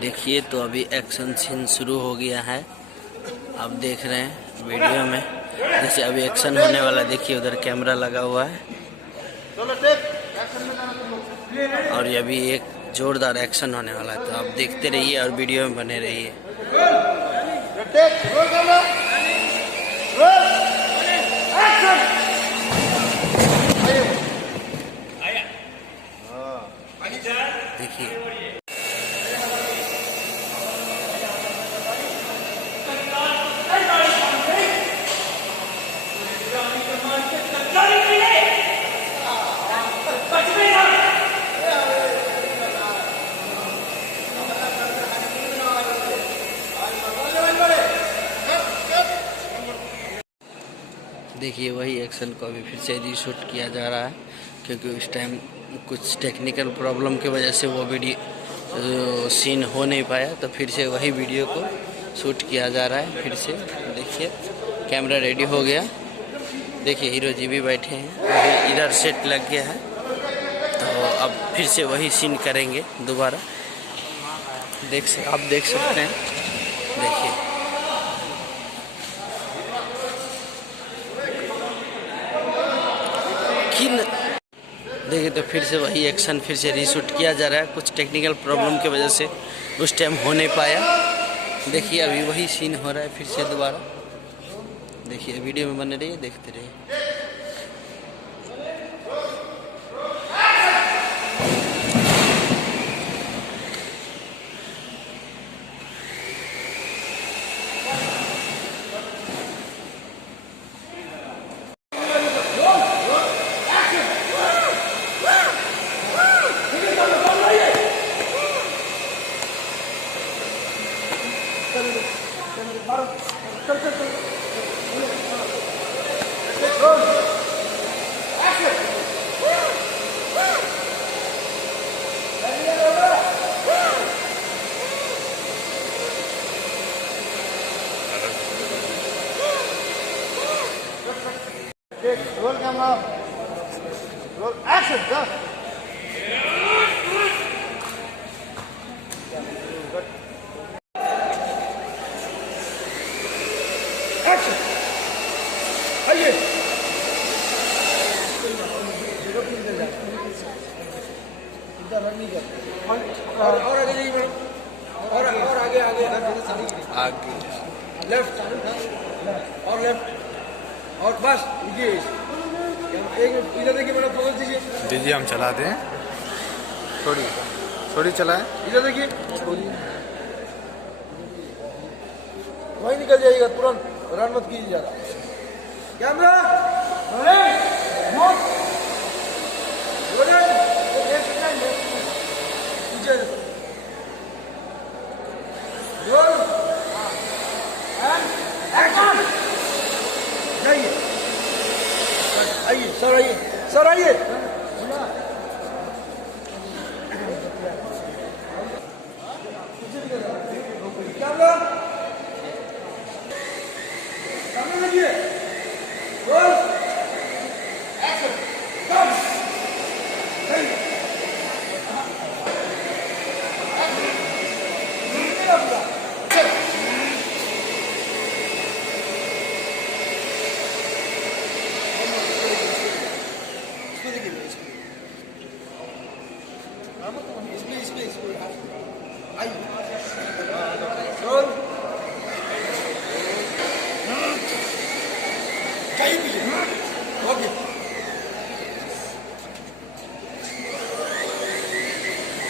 देखिए तो अभी एक्शन सीन शुरू हो गया है। आप देख रहे हैं वीडियो में जैसे अभी एक्शन होने वाला। देखिए उधर कैमरा लगा हुआ है और ये अभी एक जोरदार एक्शन होने वाला है। तो आप देखते रहिए और वीडियो में बने रहिए। देखिए देखिए वही एक्शन को अभी फिर से रीशूट किया जा रहा है, क्योंकि उस टाइम कुछ टेक्निकल प्रॉब्लम की वजह से वो वीडियो सीन हो नहीं पाया। तो फिर से वही वीडियो को शूट किया जा रहा है। फिर से देखिए कैमरा रेडी हो गया। देखिए हीरो जी भी बैठे हैं, अभी इधर सेट लग गया है। तो अब फिर से वही सीन करेंगे दोबारा। आप देख सकते हैं। देखिए देखिए तो फिर से वही एक्शन फिर से रीशूट किया जा रहा है। कुछ टेक्निकल प्रॉब्लम की वजह से उस टाइम हो नहीं पाया। देखिए अभी वही सीन हो रहा है फिर से दोबारा। देखिए वीडियो में बने रहिए, देखते रहिए। Roll camera. Roll action. Go. Action. आइए। इधर रन नहीं कर। और आगे जाइए मैडम। और आगे आगे। लेफ्ट और लेफ्ट और बस रुकिए। एक इधर देखिए मैडम, फोकस दीजिए। हम चलाते हैं। थोड़ी चलाएं। इधर देखिए, वहीं निकल जाइएगा तुरंत, रन मत कीजिए ज़्यादा। कैमरा जाइए। आइए सर, आइए। कैमरा सामने लगिए। रोल एक्शन कम। रोल कहीं भी ओके।